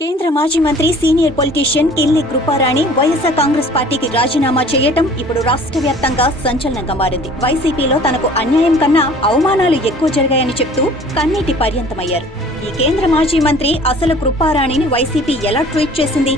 కేంద్ర మాజీ మంత్రి సీనియర్ పొలిటీషియన్ కిల్లి కృపారాణి వైఎస్ఆర్ కాంగ్రెస్ పార్టీకి రాజీనామా చేయటం ఇప్పుడు రాష్ట్ర వ్యాప్తంగా సంచలనంగా మారింది. వైసీపీలో తనకు అన్యాయం కన్నా అవమానాలు ఎక్కువ జరిగాయని చెప్తూ కన్నీటి పర్యంతమయ్యారు. ఈ కేంద్ర మాజీ మంత్రి అసలు కృపారాణిని వైసీపీ ఎలా ట్వీట్ చేసింది?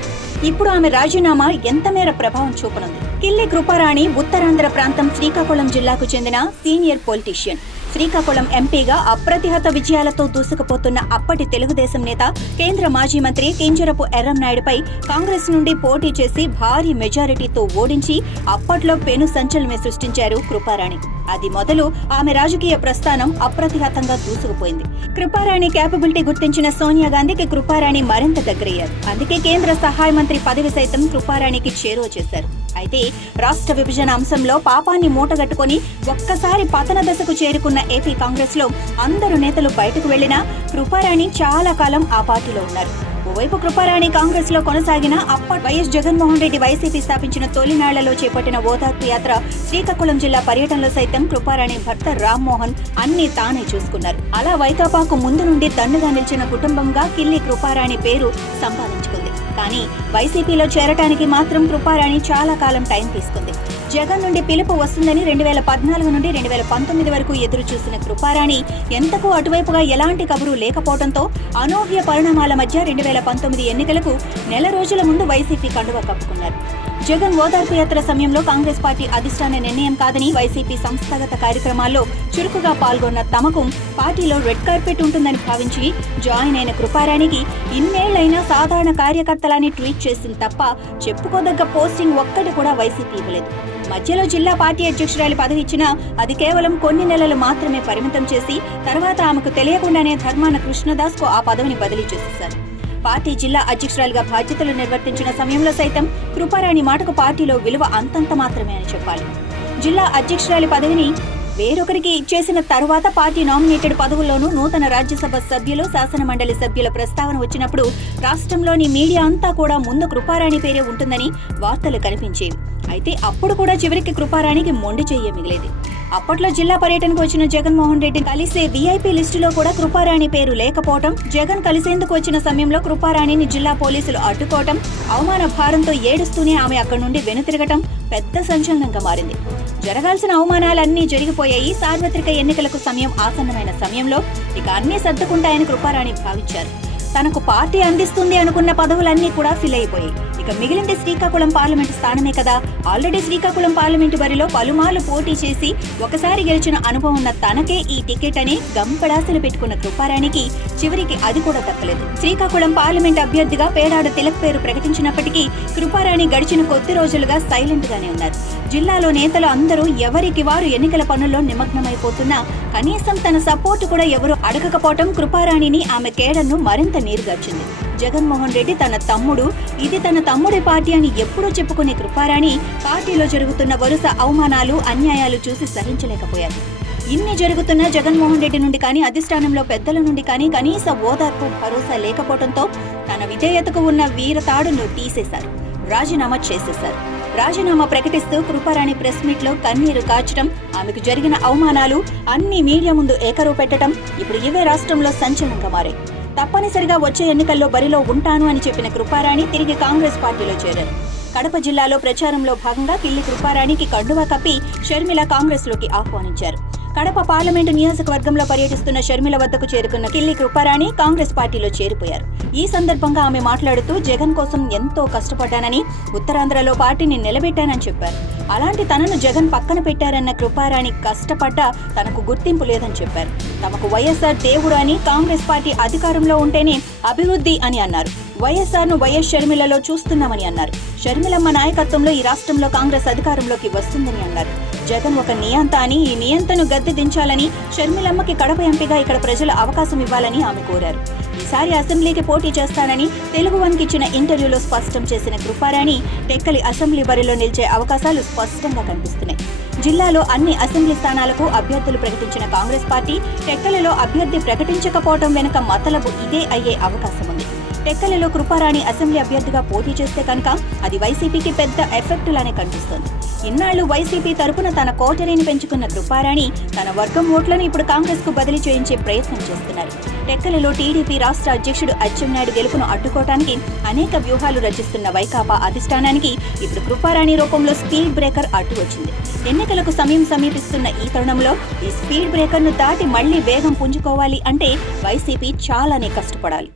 ఇప్పుడు ఆమె రాజీనామా ఎంత మేర ప్రభావం చూపనుంది? కిల్లి కృపారాణి ఉత్తరాంధ్ర ప్రాంతం శ్రీకాకుళం జిల్లాకు చెందిన సీనియర్ పొలిటీషియన్. శ్రీకాకుళం ఎంపీగా అప్రతిహత విజయాలతో దూసుకుపోతున్న అప్పటి తెలుగుదేశం నేత, కేంద్ర మాజీ మంత్రి కింజరపు ఎర్రంనాయుడుపై కాంగ్రెస్ నుండి పోటీ చేసి భారీ మెజారిటీతో ఓడించి అప్పట్లో పెను సంచలనమే సృష్టించారు కృపారాణి. అది మొదలు ఆమె రాజకీయ ప్రస్థానం అప్రతిహతంగా దూసుకుపోయింది. కృపారాణి క్యాపబిలిటీ గుర్తించిన సోనియా గాంధీకి కృపారాణి మరింత దగ్గరయ్యారు. అందుకే కేంద్ర సహాయ మంత్రి పదవి సైతం కృపారాణికి చేరువ చేశారు. అయితే రాష్ట్ర విభజన అంశంలో పాపాన్ని మూటగట్టుకుని ఒక్కసారి పతన దశకు చేరుకున్న ఏపీ కాంగ్రెస్ లో అందరు నేతలు బయటకు వెళ్లినా కృపారాణి చాలా కాలం ఆ పార్టీలో ఉన్నారు. ఓవైపు కృపారాణి కాంగ్రెస్ లో కొనసాగిన అప్పటి వైఎస్ జగన్మోహన్ రెడ్డి వైసీపీ స్థాపించిన తొలినాళ్లలో చేపట్టిన ఓదార్పు యాత్ర, శ్రీకాకుళం జిల్లా పర్యటనలో సైతం కృపారాణి భర్త రామ్మోహన్ అన్ని తానే చూసుకున్నారు. అలా వైకాపాకు ముందు నుండి దండుగా నిలిచిన కుటుంబంగా కిల్లి కృపారాణి పేరు సంపాదించుకుంది. కానీ వైసీపీలో చేరటానికి మాత్రం కృపారాణి చాలా కాలం టైం తీసుకుంది. జగన్ నుండి పిలుపు వస్తుందని 2014 నుండి 2019 వరకు ఎదురు చూసిన కృపారాణి ఎంతకు అటువైపుగా ఎలాంటి కబురు లేకపోవడంతో అనూహ్య పరిణామాల మధ్య 2019 ఎన్నికలకు నెల రోజుల ముందు వైసీపీ కండువా కప్పుకున్నారు. జగన్ ఓదార్పు యాత్ర సమయంలో కాంగ్రెస్ పార్టీ అధిష్టాన నిర్ణయం కాదని వైసీపీ సంస్థాగత కార్యక్రమాల్లో చురుకుగా పాల్గొన్న తమకు పార్టీలో రెడ్ కార్పెట్ ఉంటుందని భావించి జాయిన్ అయిన కృపారాణికి ఇన్నేళ్లైనా సాధారణ కార్యకర్తలని ట్వీట్ చేసింది తప్ప చెప్పుకోదగ్గ పోస్టింగ్ ఒక్కటి కూడా వైసీపీ ఇవ్వలేదు. మధ్యలో జిల్లా పార్టీ అధ్యక్షురాలి పదవి ఇచ్చినా అది కేవలం కొన్ని నెలలు మాత్రమే పరిమితం చేసి తర్వాత ఆమెకు తెలియకుండానే ధర్మాన కృష్ణదాస్ కు ఆ పదవిని బదిలీ చేసేశారు. పార్టీ జిల్లా అధ్యక్షురాలిగా బాధ్యతలు నిర్వర్తించిన సమయంలో సైతం కృపారాణి మాటకు పార్టీలో విలువ అంతంత మాత్రమే అని చెప్పాలి. జిల్లా అధ్యక్షురాలి పదవిని వేరొకరికి ఇచ్చేసిన తరువాత పార్టీ నామినేటెడ్ పదవుల్లోనూ నూతన రాజ్యసభ సభ్యులు, శాసనమండలి సభ్యుల ప్రస్తావన వచ్చినప్పుడు రాష్ట్రంలోని మీడియా అంతా కూడా ముందు కృపారాణి పేరే ఉంటుందని వార్తలు కనిపించేవి. అయితే అప్పుడు కూడా చివరికి కృపారాణికి మొండి చెయ్య మిగిలేది. అప్పట్లో జిల్లా పర్యటనకు వచ్చిన జగన్మోహన్ రెడ్డి కలిసే వీఐపీ లిస్టులో కూడా కృపారాణి పేరు లేకపోవడం, జగన్ కలిసేందుకు వచ్చిన సమయంలో కృపారాణిని జిల్లా పోలీసులు అడ్డుకోవటం, అవమాన భారంతో ఏడుస్తూనే ఆమె అక్కడి నుండి వెనుతిరగటం పెద్ద సంచలనంగా మారింది. జరగాల్సిన అవమానాలన్నీ జరిగిపోయాయి. సార్వత్రిక ఎన్నికలకు సమయం ఆసన్నమైన సమయంలో ఇక అన్నీ సర్దుకుంటాయని కృపారాణి భావించారు. తనకు పార్టీ అందిస్తుంది అనుకున్న పదవులన్నీ కూడా ఫిల్ అయిపోయాయి. ఇక మిగిలింది శ్రీకాకుళం పార్లమెంటు స్థానమే కదా. ఆల్రెడీ శ్రీకాకుళం పార్లమెంటు బరిలో పలుమార్లు పోటీ చేసి ఒకసారి గెలిచిన అనుభవం ఉన్న తనకే ఈ టికెట్ అని గంపడాసలు పెట్టుకున్న కృపారాణికి చివరికి అది కూడా దక్కలేదు. శ్రీకాకుళం పార్లమెంట్ అభ్యర్థిగా పేడాడ తిలక్ పేరు ప్రకటించినప్పటికీ కృపారాణి గడిచిన కొద్ది రోజులుగా సైలెంట్ గానే ఉన్నారు. జిల్లాలో నేతలు అందరూ ఎవరికి వారు ఎన్నికల పనుల్లో నిమగ్నమైపోతున్నా కనీసం తన సపోర్టు కూడా ఎవరూ అడగకపోవటం కృపారాణిని, ఆమె కేడర్ను మరింత నీరుగార్చింది. జగన్మోహన్ రెడ్డి తన తమ్ముడు, ఇది తన తమ్ముడి పార్టీ అని ఎప్పుడూ చెప్పుకునే కృపారాణి పార్టీలో జరుగుతున్న వరుస అవమానాలు, అన్యాయాలు చూసి సహించలేకపోయారు. ఇన్ని జరుగుతున్నా జగన్మోహన్ రెడ్డి నుండి కానీ, అధిష్టానంలో పెద్దల నుండి కానీ కనీస ఓదార్పు, భరోసా లేకపోవడంతో తన విధేయతకు ఉన్న వీరతాడును తీసేశారు, రాజీనామా చేసేశారు. రాజీనామా ప్రకటిస్తూ కృపారాణి ప్రెస్ మీట్ లో కన్నీరు కార్చడం, ఆమెకు జరిగిన అవమానాలు అన్ని మీడియా ముందు ఏకరువు పెట్టడం ఇప్పుడు ఇవే రాష్ట్రంలో సంచలనంగా మారాయి. తప్పనిసరిగా వచ్చే ఎన్నికల్లో బరిలో ఉంటాను అని చెప్పిన కృపారాణి తిరిగి కాంగ్రెస్ పార్టీలో చేరారు. కడప జిల్లాలో ప్రచారంలో భాగంగా కిల్లి కృపారాణికి కండువా కప్పి షర్మిల కాంగ్రెస్ లోకి ఆహ్వానించారు. కడప పార్లమెంటు నియోజకవర్గంలో పర్యటిస్తున్న షర్మిల వద్దకు చేరుకున్న కిల్లి కృపారాణి కాంగ్రెస్ పార్టీలో చేరిపోయారు. ఈ సందర్భంగా ఆమె మాట్లాడుతూ జగన్ కోసం ఎంతో కష్టపడ్డానని, ఉత్తరాంధ్రలో పార్టీని నిలబెట్టానని చెప్పారు. అలాంటి తనను జగన్ పక్కన పెట్టారన్న కృపారాణి కష్టపడ్డా తనకు గుర్తింపు లేదని చెప్పారు. తమకు వైఎస్ఆర్ దేవుడు అని, కాంగ్రెస్ పార్టీ అధికారంలో ఉంటేనే అభివృద్ధి అని అన్నారు. వైఎస్ఆర్ ను వైఎస్ షర్మిలలో చూస్తున్నామని అన్నారు. షర్మిలమ్మ నాయకత్వంలో ఈ రాష్ట్రంలో కాంగ్రెస్ అధికారంలోకి వస్తుందని అన్నారు. జగన్ ఒక నియంత అని, ఈ నియంతను గద్దె దించాలని, షర్మిలమ్మకి కడప ఎంపీగా ఇక్కడ ప్రజల అవకాశం ఇవ్వాలని ఆమె కోరారు. ఈసారి అసెంబ్లీకి పోటీ చేస్తానని తెలుగు వన్కి ఇచ్చిన ఇంటర్వ్యూలో స్పష్టం చేసిన కృపారాణి టెక్కలి అసెంబ్లీ బరిలో నిలిచే అవకాశాలు స్పష్టంగా కనిపిస్తున్నాయి. జిల్లాలో అన్ని అసెంబ్లీ స్థానాలకు అభ్యర్థులు ప్రకటించిన కాంగ్రెస్ పార్టీ టెక్కలిలో అభ్యర్థి ప్రకటించకపోవడం వెనుక మతలబు ఇదే అయ్యే అవకాశం ఉంది. టెక్కలిలో కృపారాణి అసెంబ్లీ అభ్యర్థిగా పోటీ చేస్తే కనుక అది వైసీపీకి పెద్ద ఎఫెక్ట్ లానే కనిపిస్తోంది. ఇన్నాళ్లు వైసీపీ తరపున తన కోటరీని పెంచుకున్న కృపారాణి తన వర్గం ఓట్లను ఇప్పుడు కాంగ్రెస్ కు బదిలీ చేయించే ప్రయత్నం చేస్తున్నారు. టెక్కలిలో టీడీపీ రాష్ట్ర అధ్యక్షుడు అచ్చెన్నాయుడు గెలుపును అడ్డుకోవడానికి అనేక వ్యూహాలు రచిస్తున్న వైకాపా అధిష్టానానికి ఇప్పుడు కృపారాణి రూపంలో స్పీడ్ బ్రేకర్ అడ్డు వచ్చింది. ఎన్నికలకు సమయం సమీపిస్తున్న ఈ తరుణంలో ఈ స్పీడ్ బ్రేకర్ ను దాటి మళ్లీ వేగం పుంజుకోవాలి అంటే వైసీపీ చాలానే కష్టపడాలి.